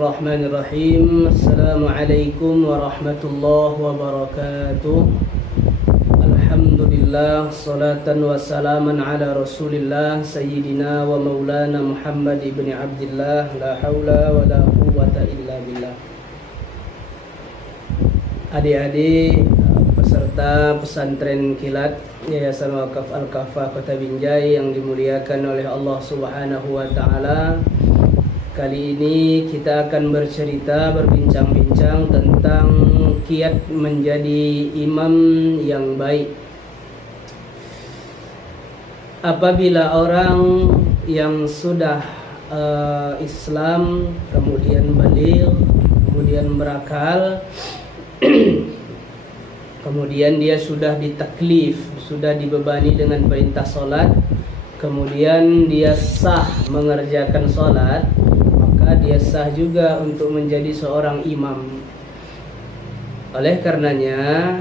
Bismillahirrahmanirrahim. Assalamualaikum warahmatullahi wabarakatuh. Alhamdulillah, salatan wa salaman ala rasulillah Sayyidina wa maulana Muhammad ibn Abdillah. La hawla wa la quwwata illa billah. Adik-adik peserta pesantren kilat Yayasan Wakaf Al-Kafah Kota Binjai yang dimuliakan oleh Allah Subhanahu wa Ta'ala, kali ini kita akan berbincang-bincang tentang kiat menjadi imam yang baik. Apabila orang yang sudah Islam, kemudian baligh, kemudian berakal, kemudian dia sudah ditaklif, sudah dibebani dengan perintah solat, kemudian dia sah mengerjakan solat, maka dia sah juga untuk menjadi seorang imam. Oleh karenanya,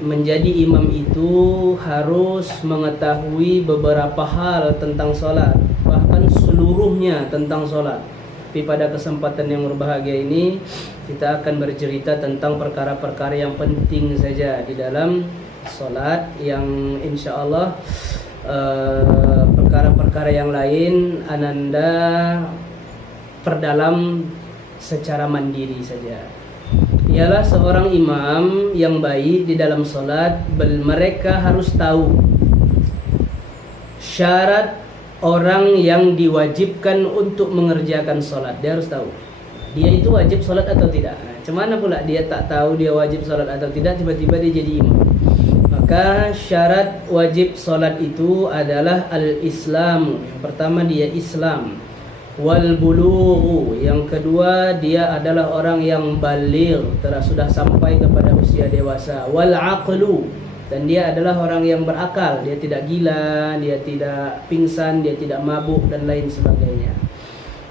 menjadi imam itu harus mengetahui beberapa hal tentang solat, bahkan seluruhnya tentang solat. Tapi pada kesempatan yang berbahagia ini, kita akan bercerita tentang perkara-perkara yang penting saja di dalam solat, yang insya Allah perkara-perkara yang lain ananda perdalam secara mandiri saja. Ialah seorang imam yang baik di dalam solat, mereka harus tahu syarat orang yang diwajibkan untuk mengerjakan solat. Dia harus tahu dia itu wajib solat atau tidak. Cemana pula dia tak tahu dia wajib solat atau tidak, tiba-tiba dia jadi imam. Maka syarat wajib solat itu adalah al-Islam. Yang pertama dia Islam. Wal bulughu, yang kedua dia adalah orang yang baligh, sudah sampai kepada usia dewasa. Wal aqlu, dan dia adalah orang yang berakal, dia tidak gila, dia tidak pingsan, dia tidak mabuk dan lain sebagainya.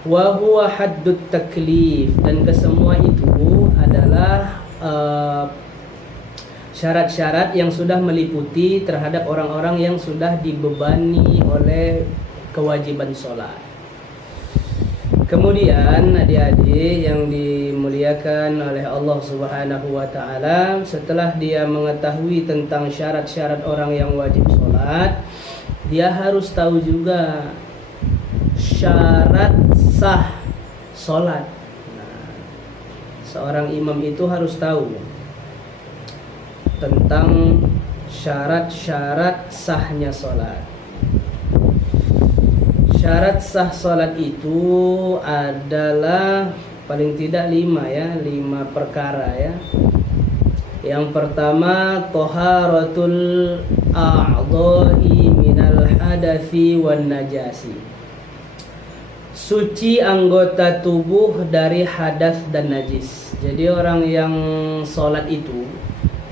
Wa huwa haddut taklif, dan kesemua itu adalah syarat-syarat yang sudah meliputi terhadap orang-orang yang sudah dibebani oleh kewajiban sholat. Kemudian adik-adik yang dimuliakan oleh Allah Subhanahu wa Ta'ala, setelah dia mengetahui tentang syarat-syarat orang yang wajib sholat, dia harus tahu juga syarat sah sholat. Seorang imam itu harus tahu tentang syarat-syarat sahnya sholat. Syarat sah sholat itu adalah paling tidak 5 perkara ya. Yang pertama, taharatul a'dha'i minal hadathi wan najasi. Suci anggota tubuh dari hadas dan najis. Jadi orang yang sholat itu,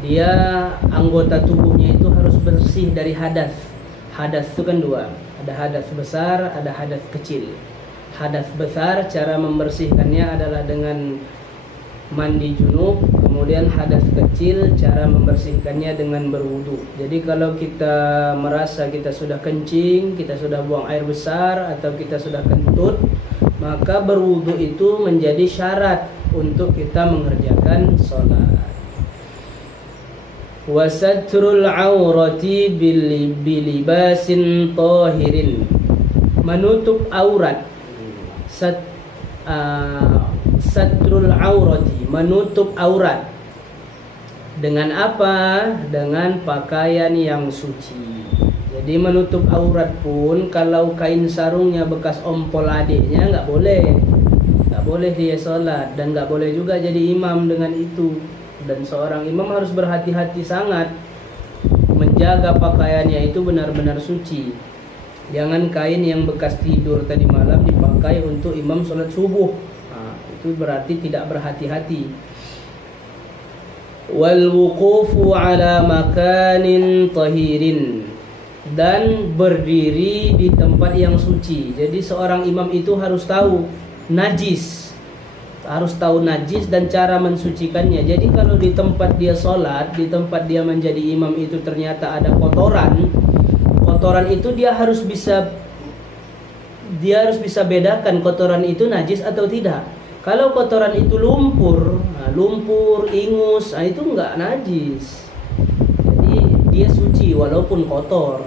dia anggota tubuhnya itu harus bersih dari hadas. Hadas itu kan 2. Ada hadas besar, ada hadas kecil. Hadas besar cara membersihkannya adalah dengan mandi junub. Kemudian hadas kecil cara membersihkannya dengan berwudu. Jadi kalau kita merasa kita sudah kencing, kita sudah buang air besar, atau kita sudah kentut, maka berwudu itu menjadi syarat untuk kita mengerjakan sholat. Wasatrul aurati bilibasin tahirin, menutup aurat. Satrul aurati, menutup aurat. Dengan apa? Dengan pakaian yang suci. Jadi menutup aurat pun, kalau kain sarungnya bekas ompol adiknya, nggak boleh dia sholat, dan nggak boleh juga jadi imam dengan itu. Dan seorang imam harus berhati-hati sangat menjaga pakaiannya itu benar-benar suci. Jangan kain yang bekas tidur tadi malam dipakai untuk imam sholat subuh. Itu berarti tidak berhati-hati. Wal wuqufu ala makanin tahirin, dan berdiri di tempat yang suci. Jadi seorang imam itu harus tahu najis, dan cara mensucikannya. Jadi kalau di tempat dia sholat, di tempat dia menjadi imam itu ternyata ada kotoran itu dia harus bisa bedakan kotoran itu najis atau tidak. Kalau kotoran itu lumpur, lumpur, ingus, itu enggak najis. Jadi dia suci walaupun kotor.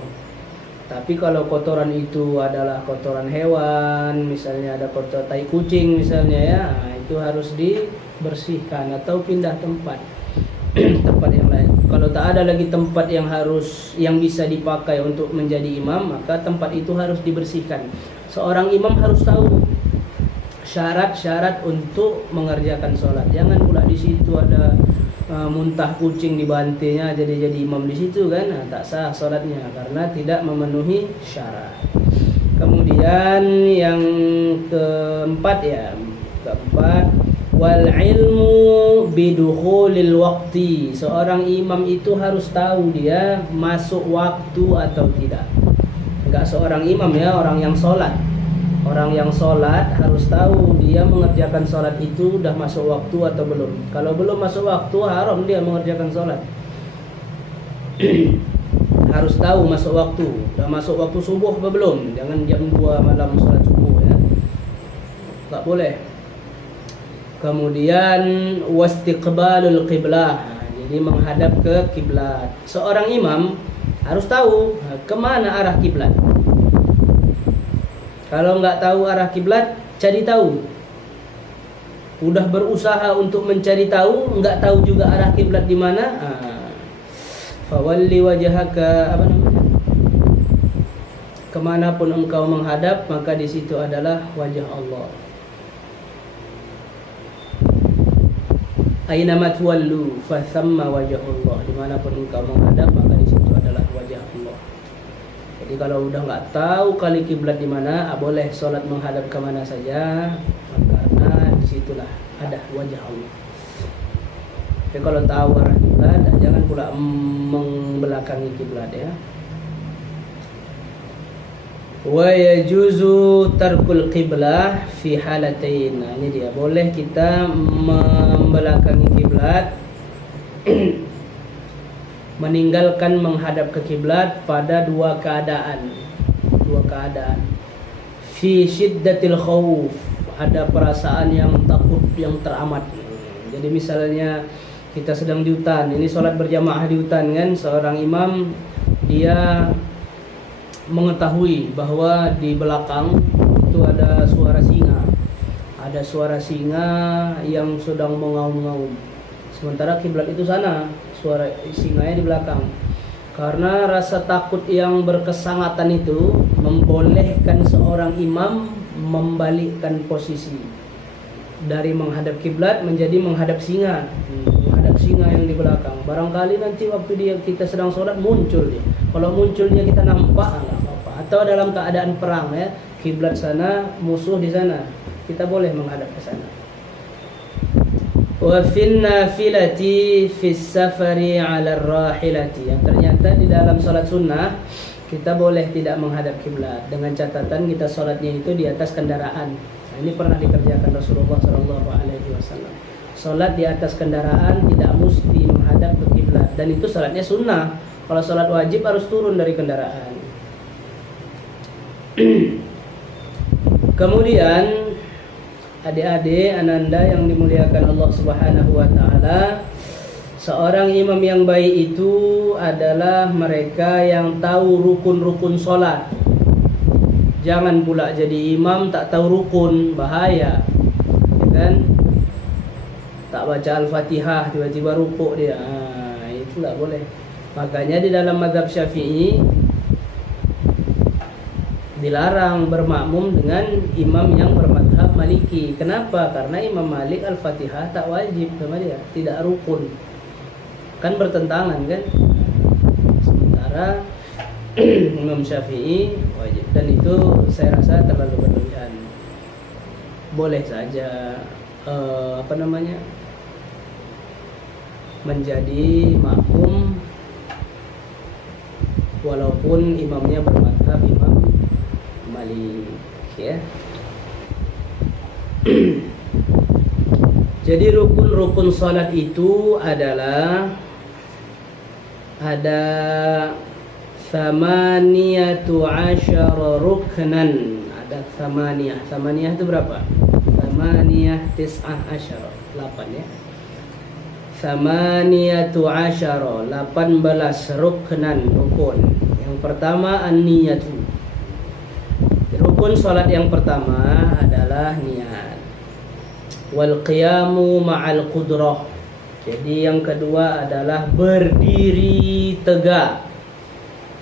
Tapi kalau kotoran itu adalah kotoran hewan, misalnya ada kotor tai kucing misalnya ya, itu harus dibersihkan atau pindah tempat. Tempat yang lain. Kalau tak ada lagi tempat yang bisa dipakai untuk menjadi imam, maka tempat itu harus dibersihkan. Seorang imam harus tahu syarat-syarat untuk mengerjakan sholat. Jangan pula di situ ada muntah kucing di bantainya jadi imam di situ kan, tak sah sholatnya karena tidak memenuhi syarat. Kemudian yang keempat, wal ilmu bidukhulil waqti. Seorang imam itu harus tahu dia masuk waktu atau tidak. Enggak seorang imam ya, orang yang sholat. Orang yang sholat harus tahu dia mengerjakan sholat itu udah masuk waktu atau belum. Kalau belum masuk waktu, haram dia mengerjakan sholat. Harus tahu masuk waktu. Udah masuk waktu subuh apa belum? Jangan jam 2 malam sholat subuh ya, nggak boleh. Kemudian wastiqbalul qiblah, jadi menghadap ke kiblat. Seorang imam harus tahu kemana arah kiblat. Kalau nggak tahu arah kiblat, cari tahu. Udah berusaha untuk mencari tahu, nggak tahu juga arah kiblat di mana. Fawalli wajhaka, kemanapun engkau menghadap, maka di situ adalah wajah Allah. Ainama tuwallu fathamma wajhullah. Dimanapun engkau menghadap, maka di situ adalah wajah Allah. Jadi kalau udah nggak tahu kali kiblat di mana, boleh sholat menghadap ke mana saja, karena disitulah ada wajah Allah. Tapi kalau tahu arah kiblat, jangan pula membelakangi kiblat ya. Wa yajuzu tarkul qiblah fi halatain. Nah, ini dia, boleh kita membelakangi kiblat meninggalkan menghadap ke kiblat pada dua keadaan. Fi syiddatil khauf, ada perasaan yang takut yang teramat. Jadi misalnya kita sedang di hutan, ini sholat berjamaah di hutan kan, seorang imam dia mengetahui bahwa di belakang itu ada suara singa yang sedang mengaum-ngaum, sementara kiblat itu sana, suara singanya di belakang. Karena rasa takut yang berkesangatan itu membolehkan seorang imam membalikkan posisi dari menghadap kiblat menjadi menghadap singa yang di belakang. Barangkali nanti waktu kita sedang sholat muncul dia. Kalau munculnya kita nampak, nggak apa-apa. Atau dalam keadaan perang ya, kiblat sana, musuh di sana, kita boleh menghadap ke sana. Wa fin nafilati fis safari 'ala ar-rahilati. Yang ternyata di dalam salat sunnah kita boleh tidak menghadap kiblat dengan catatan kita salatnya itu di atas kendaraan. Nah, ini pernah dikerjakan Rasulullah sallallahu alaihi wasallam. Salat di atas kendaraan tidak mesti menghadap ke kiblat, dan itu salatnya sunnah. Kalau salat wajib harus turun dari kendaraan. Kemudian adik-adik ananda yang dimuliakan Allah Subhanahu wa taala, seorang imam yang baik itu adalah mereka yang tahu rukun-rukun salat. Jangan pula jadi imam tak tahu rukun, bahaya. Kan? Tak baca Al-Fatihah tiba-tiba rukuk dia. Itu enggak boleh. Makanya di dalam mazhab Syafi'i dilarang bermakmum dengan imam yang bermadzhab Maliki. Kenapa? Karena Imam Malik Al-Fatihah tak wajib sama dia, tidak rukun. Kan bertentangan kan? Sementara Imam Syafi'i wajib, dan itu saya rasa terlalu berlebihan. Boleh saja menjadi makmum walaupun imamnya bermadzhab Imam Malik ya. Jadi rukun-rukun salat itu adalah ada 18 ruknan. Ada 8. 8 itu berapa? Samaniyah tis'ah asyara, 8 ya. Samaniyatu asyara, 18 ruknan, rukun. Yang pertama an-niyatu. Rukun salat yang pertama adalah niat. Wal qiyamu ma'al qudrah. Jadi yang kedua adalah berdiri tegak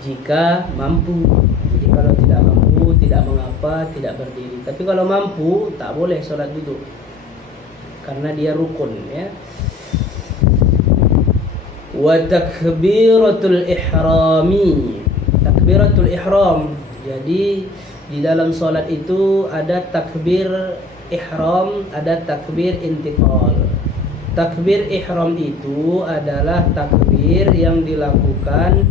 jika mampu. Jadi kalau tidak mampu tidak mengapa, tidak berdiri. Tapi kalau mampu tak boleh salat duduk, karena dia rukun ya. Wa takbiratul ihrami. Takbiratul ihram. Jadi di dalam salat itu ada takbir ihram, ada takbir intiqal. Takbir ihram itu adalah takbir yang dilakukan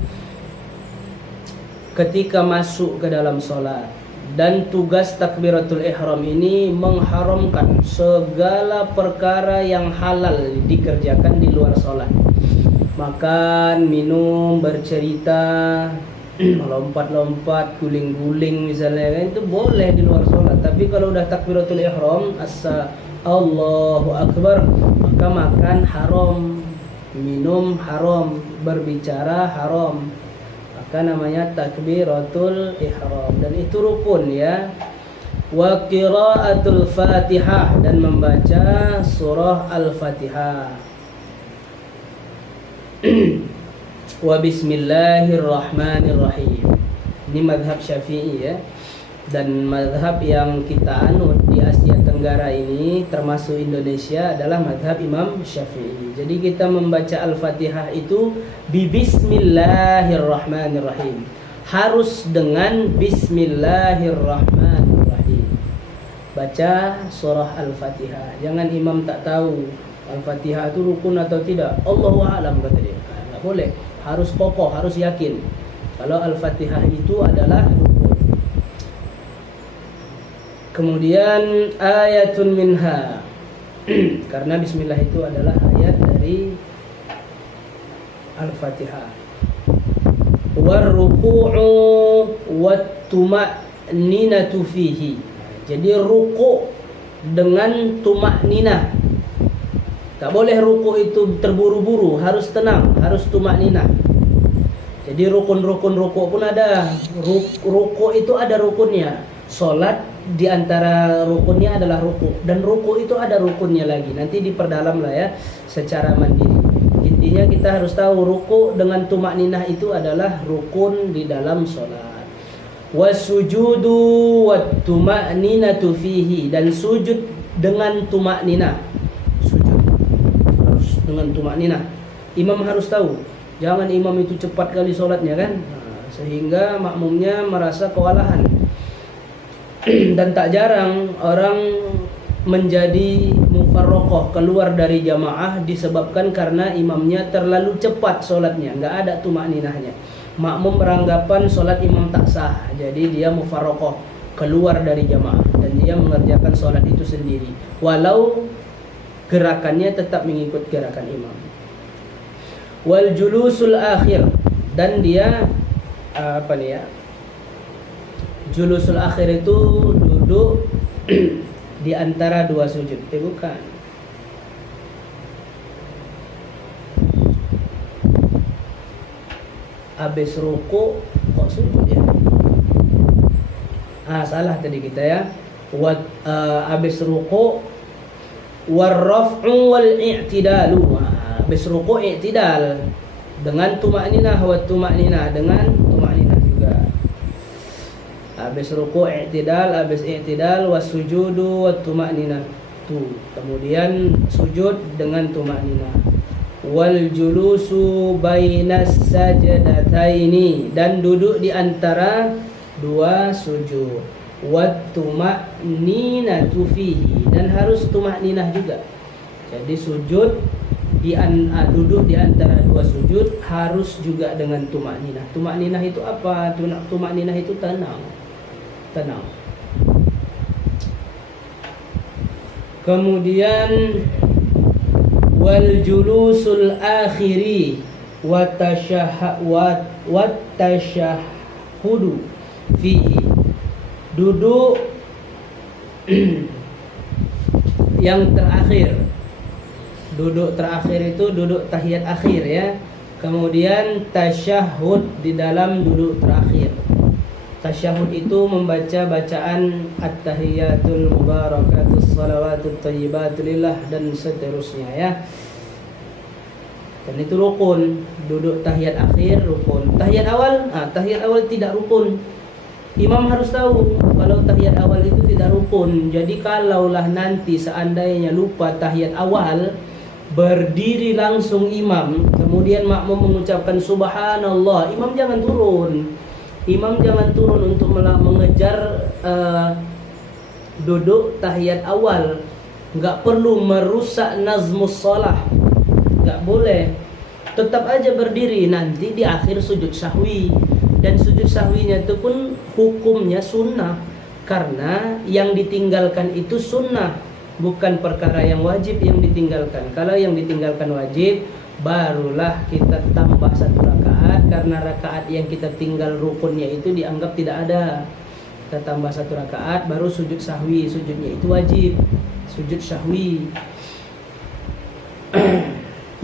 ketika masuk ke dalam salat. Dan tugas takbiratul ihram ini mengharamkan segala perkara yang halal dikerjakan di luar salat. Makan, minum, bercerita, lompat-lompat, guling-guling misalnya kan, itu boleh di luar sholat. Tapi kalau udah takbiratul ihram, Allahu Akbar, maka makan haram, minum haram, berbicara haram. Maka namanya takbiratul ihram, dan itu rukun ya. Wa qiraatul Fatihah, dan membaca surah Al-Fatihah. Wa bismillahirrahmanirrahim. Ini madhab Syafi'i ya. Dan madhab yang kita anut di Asia Tenggara ini termasuk Indonesia adalah madhab Imam Syafi'i. Jadi kita membaca Al-Fatihah itu bismillahirrahmanirrahim. Harus dengan bismillahirrahmanirrahim. Baca surah Al-Fatihah. Jangan imam tak tahu Al-Fatihah itu rukun atau tidak. Allahu a'lam kata dia. Enggak boleh. Harus kokoh, harus yakin kalau Al-Fatihah itu adalah rukun. Kemudian ayatun minha. Karena bismillah itu adalah ayat dari Al-Fatihah. War ruku'u wat tuma'ninatu fihi. Jadi ruku' dengan tumakninah. Tak boleh ruku itu terburu-buru, harus tenang, harus tumakninah. Jadi rukun-rukun ruku pun ada. Ruku itu ada rukunnya. Salat di antara rukunnya adalah ruku, dan ruku itu ada rukunnya lagi. Nanti diperdalam lah ya secara mandiri. Intinya kita harus tahu ruku dengan tumakninah itu adalah rukun di dalam salat. Wasujudu wat tuma'ninatu fihi, dan sujud dengan tumakninah. Sujud harus dengan tumakninah. Imam harus tahu. Jangan imam itu cepat kali sholatnya kan, sehingga makmumnya merasa kewalahan. Dan tak jarang orang menjadi mufarroqoh, keluar dari jamaah disebabkan karena imamnya terlalu cepat sholatnya, nggak ada tumakninahnya. Makmum beranggapan sholat imam tak sah, jadi dia mufarroqoh, keluar dari jamaah, dan dia mengerjakan sholat itu sendiri, walau gerakannya tetap mengikut gerakan imam. Wal julusul akhir, dan dia apa nih ya? Julusul akhir itu duduk di antara dua sujud. Bukan. Habis ruku kok sujud ya? Salah tadi kita ya. Habis ruku warraf'u wal i'tidalu. Habis ruku i'tidal dengan tumakninah, wa tumakninah dengan tumakninah juga. Habis ruku i'tidal, habis i'tidal wasujudu wa tumakninah. Kemudian sujud dengan tumakninah. Wal julusu bainas sajdataini, dan duduk di antara dua sujud. Wat tumakninatu fihi, dan harus tumakninah juga. Jadi sujud duduk di antara dua sujud harus juga dengan tumakninah. Tumakninah itu apa? Tumakninah itu tenang. Kemudian wal julusul akhiri wa tashahhudu fihi, duduk yang terakhir. Duduk terakhir itu duduk tahiyat akhir ya. Kemudian tasyahud di dalam duduk terakhir. Tasyahud itu membaca bacaan at-tahiyatul mubarakatus salawatut thayyibatu lillah dan seterusnya ya. Dan itu rukun. Duduk tahiyat akhir rukun. Tahiyat awal tidak rukun. Imam harus tahu kalau tahiyat awal itu tidak rukun. Jadi kalaulah nanti seandainya lupa tahiyat awal, berdiri langsung imam, kemudian makmum mengucapkan subhanallah, imam jangan turun. Imam jangan turun untuk mengejar duduk tahiyat awal. Enggak perlu merusak nazmus shalah. Enggak boleh. Tetap aja berdiri, nanti di akhir sujud sahwi. Dan sujud sahwinya itu pun hukumnya sunnah, karena yang ditinggalkan itu sunnah, bukan perkara yang wajib yang ditinggalkan. Kalau yang ditinggalkan wajib, barulah kita tambah 1 rakaat, karena rakaat yang kita tinggal rukunnya itu dianggap tidak ada. Kita tambah 1 rakaat, baru sujud sahwi. Sujudnya itu wajib, sujud sahwi.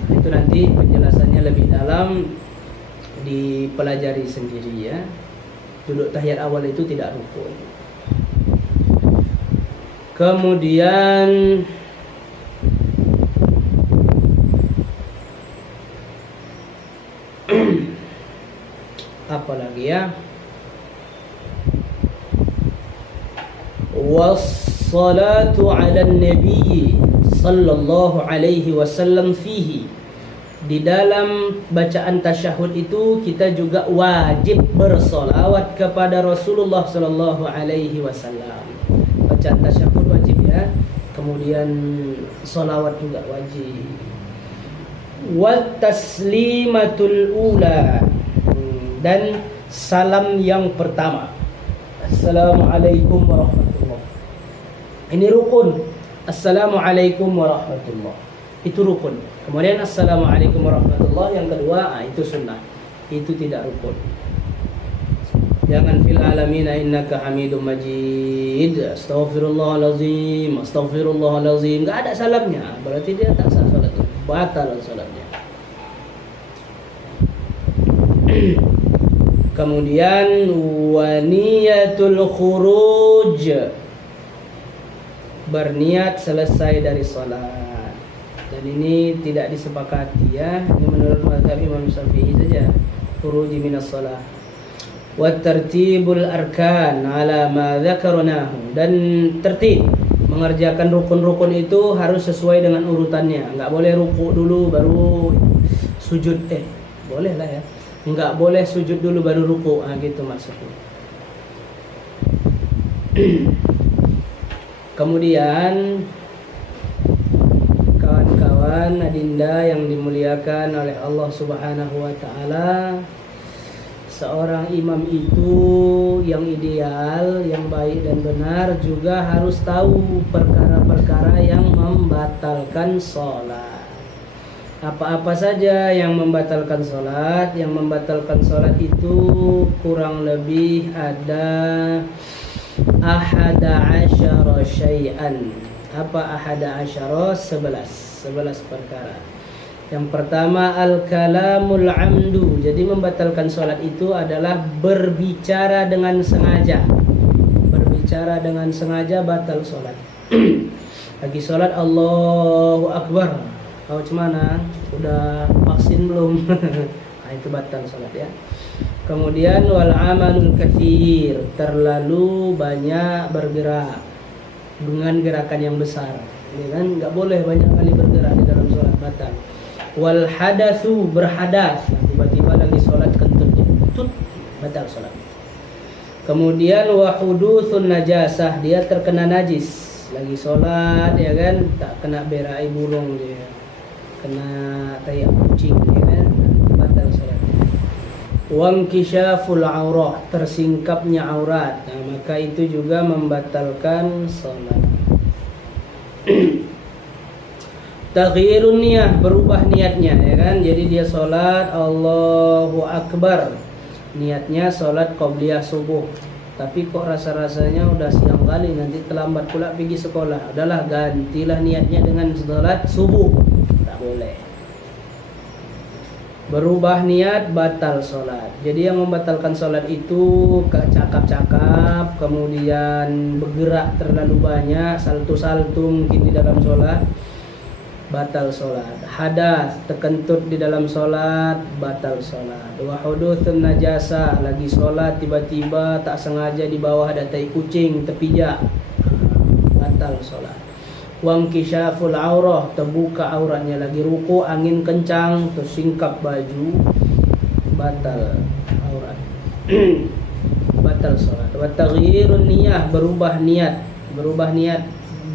Itu nanti penjelasannya lebih dalam, dipelajari sendiri ya. Duduk tahiyat awal itu tidak rukun. Kemudian apa lagi ya? Wassalatu ala nabi sallallahu alaihi wasallam fihi. Di dalam bacaan tasyahud itu kita juga wajib bersolawat kepada Rasulullah sallallahu alaihi wasallam. Bacaan tasyahud wajib ya. Kemudian solawat juga wajib. Wat taslimatul ula, dan salam yang pertama. Assalamualaikum warahmatullahi. Ini rukun. Assalamualaikum warahmatullahi. Itu rukun. Kemudian assalamualaikum warahmatullahi yang kedua, itu sunnah. Itu tidak rukun. Jangan fil alamin innaka hamidum majid, astaghfirullahalazim, astaghfirullahalazim. Enggak ada salamnya, berarti dia tak sah salat, batal salatnya. Kemudian waniyatul khuruj, berniat selesai dari salat. Dan ini tidak disepakati ya, ini menurut mazhab Imam Syafi'i saja, khuruji minas shalah. Wa tartibul arkan ala ma dzakarnahu, dan tertib mengerjakan rukun-rukun itu harus sesuai dengan urutannya. Enggak boleh ruku dulu baru sujud, boleh lah ya. Enggak boleh sujud dulu baru ruku, gitu maksudnya. Kemudian kawan-kawan adinda yang dimuliakan oleh Allah Subhanahu wa taala, seorang imam itu yang ideal, yang baik dan benar juga harus tahu perkara-perkara yang membatalkan sholat. Apa-apa saja yang membatalkan sholat. Yang membatalkan sholat itu kurang lebih ada 11 syai'an. Apa 11 perkara. Yang pertama al-kalamul amdu. Jadi membatalkan sholat itu adalah berbicara dengan sengaja. Berbicara dengan sengaja batal sholat. Lagi sholat Allahu Akbar, kau cemana? Udah vaksin belum? Nah, itu batal sholat ya. Kemudian wal amalul katsir, terlalu banyak bergerak dengan gerakan yang besar. Ini kan nggak boleh banyak kali bergerak di dalam sholat, batal. Wal hadatsu, berhadas, tiba-tiba lagi sholat kentut, batal sholat. Kemudian wa hudutsun najasah, dia terkena najis lagi sholat ya kan, tak kena berai burung dia, kena tai kucing ya kan, batal sholat. Wangkisyaful aurah, tersingkapnya aurat, nah, maka itu juga membatalkan sholat. Taghyirun niyah, berubah niatnya ya kan. Jadi dia sholat Allahu Akbar, niatnya sholat qobliyah subuh, tapi kok rasa-rasanya udah siang kali, nanti terlambat pula pergi sekolah. Udahlah, gantilah niatnya dengan sholat subuh. Tak boleh. Berubah niat batal sholat. Jadi yang membatalkan sholat itu cakap-cakap, kemudian bergerak terlalu banyak, salto-salto mungkin di dalam sholat, batal sholat. Hadas, terkentut di dalam sholat, batal sholat. Wa hudutsun najasa, lagi sholat tiba-tiba tak sengaja di bawah ada tai kucing terpijak, batal sholat. Wangkishaful aurah, terbuka auratnya, lagi ruku angin kencang tersingkap baju, batal aurat. Batal sholat. Wa taghyirun niyah, berubah niat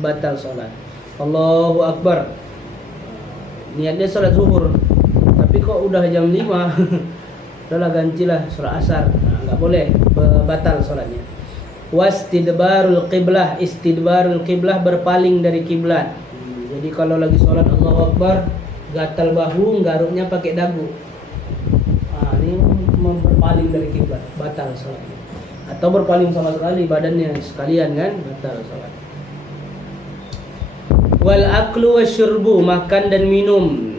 batal sholat. Allahu Akbar, niatnya sholat zuhur, tapi kok udah jam 5. Udahlah, gantilah sholat asar. Nggak boleh, batal sholatnya. Wastidbarul qiblah, istidbarul qiblah, berpaling dari kiblat. Jadi kalau lagi sholat Allahu Akbar, gatal bahu, garuknya pakai dagu, ini berpaling dari kiblat, batal sholatnya. Atau berpaling sama sekali badannya sekalian, kan, batal sholat. Wal aklu wasyurbu, makan dan minum.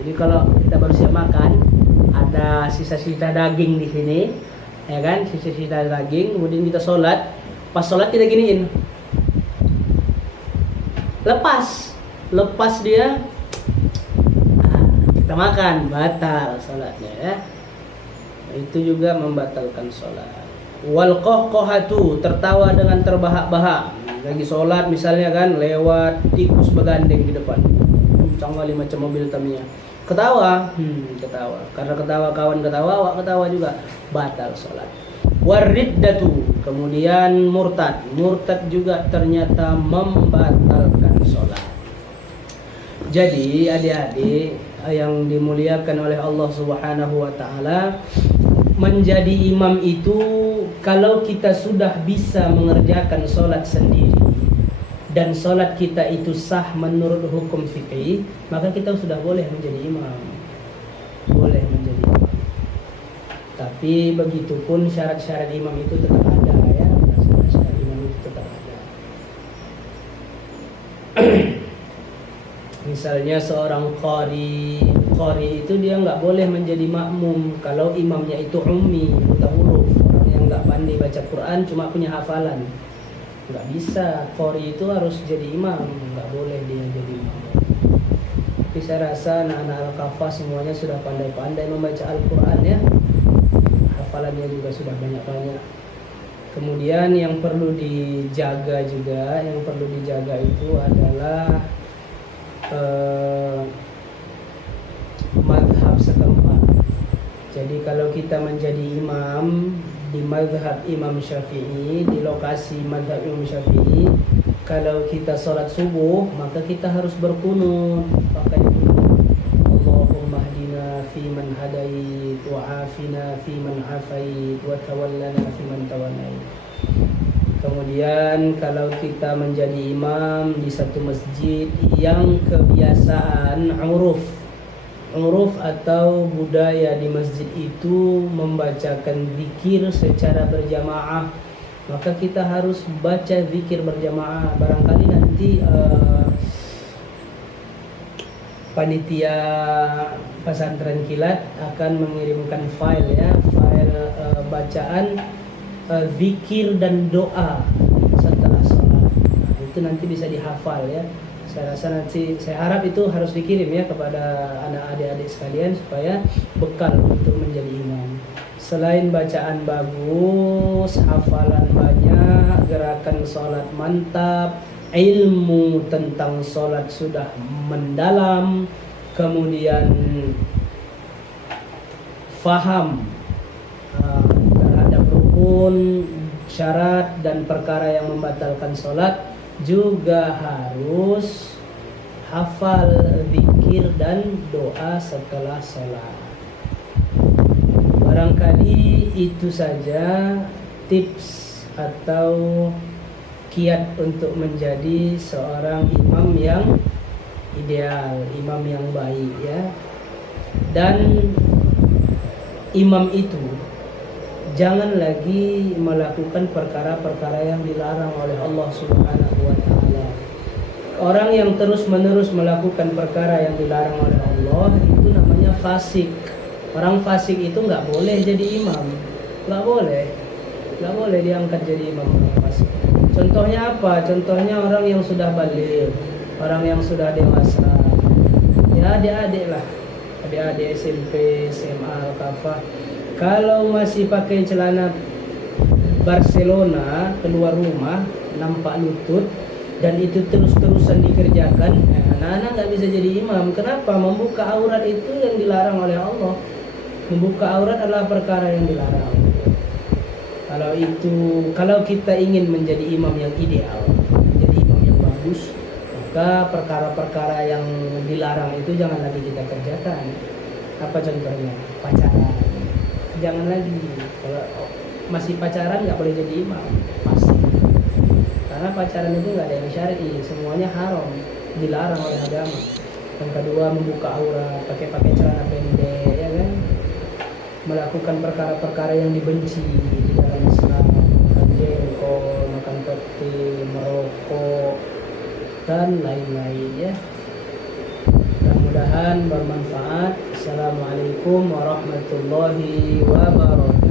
Jadi kalau kita baru siap makan, ada sisa-sisa daging di sini, ya kan, sisa-sisa daging, kemudian kita sholat. Pas sholat kita giniin, lepas dia, kita makan, batal sholatnya, ya. Itu juga membatalkan sholat. Wal qahqahatu, tertawa dengan terbahak-bahak. Lagi sholat misalnya, kan, lewat tikus bergandeng di depan, kencang kali macam mobil Tamiya, ketawa, karena ketawa kawan ketawa, awak ketawa juga, batal sholat. Wariddatu, kemudian murtad juga ternyata membatalkan sholat. Jadi adik-adik yang dimuliakan oleh Allah Subhanahu wa ta'ala, menjadi imam itu kalau kita sudah bisa mengerjakan sholat sendiri dan sholat kita itu sah menurut hukum fikih, maka kita sudah boleh menjadi imam. Tapi begitupun syarat-syarat imam itu tetap ada, ya. Syarat imam itu tetap ada. Misalnya seorang qari itu dia nggak boleh menjadi makmum kalau imamnya itu ummi, buta huruf, orang yang nggak pandai baca Quran, cuma punya hafalan. Nggak bisa, qari itu harus jadi imam, nggak boleh dia jadi imam. Tapi saya rasa anak-anak Al-Kafah semuanya sudah pandai-pandai membaca Al-Quran, ya. Hafalannya juga sudah banyak-banyak. Kemudian yang perlu dijaga itu adalah mazhab setempat. Jadi kalau kita menjadi imam di mazhab Imam Syafi'i, di lokasi mazhab Imam Syafi'i, kalau kita sholat subuh maka kita harus berkunut, pakai Allahumma hdina fi man hadait wa afina fi man afait wa tawallana fi man tawallait. Kemudian kalau kita menjadi imam di satu masjid yang kebiasaan uruf atau budaya di masjid itu membacakan zikir secara berjamaah, maka kita harus baca zikir berjamaah. Barangkali nanti panitia pesantren kilat akan mengirimkan file bacaan zikir dan doa setelah sholat. Itu nanti bisa dihafal, ya. Saya rasa nanti, saya harap itu harus dikirim, ya, kepada anak-adik sekalian supaya bekal untuk menjadi imam. Selain bacaan bagus, hafalan banyak, gerakan sholat mantap, ilmu tentang sholat sudah mendalam, kemudian faham terhadap rukun, syarat dan perkara yang membatalkan sholat, juga harus hafal zikir dan doa setelah sholat. Barangkali itu saja tips atau kiat untuk menjadi seorang imam yang ideal, imam yang baik, ya. Dan imam itu jangan lagi melakukan perkara-perkara yang dilarang oleh Allah Subhanahu wa taala. Orang yang terus-menerus melakukan perkara yang dilarang oleh Allah itu namanya fasik. Orang fasik itu nggak boleh jadi imam, nggak boleh diangkat jadi imam orang fasik. Contohnya apa? Contohnya orang yang sudah balik, orang yang sudah dewasa, ya adik-adik lah, adik-adik SMP, SMA, Kafah. Kalau masih pakai celana Barcelona keluar rumah nampak lutut dan itu terus-terusan dikerjakan, anak-anak nggak bisa jadi imam. Kenapa? Membuka aurat itu yang dilarang oleh Allah. Membuka aurat adalah perkara yang dilarang. Kalau kita ingin menjadi imam yang ideal, menjadi imam yang bagus, maka perkara-perkara yang dilarang itu jangan lagi kita kerjakan. Apa contohnya? Pacaran. Jangan lagi. Kalau masih pacaran nggak boleh jadi imam, pasti. Karena pacaran itu nggak ada yang syar'i, semuanya haram, dilarang oleh agama. Yang kedua, membuka aurat, pakai celana pendek, ya kan? Melakukan perkara-perkara yang dibenci di dalam Islam, makan jengkol, makan peti, merokok, dan lain-lain ya. Mudah-mudahan bermanfaat. Assalamualaikum warahmatullahi wabarakatuh.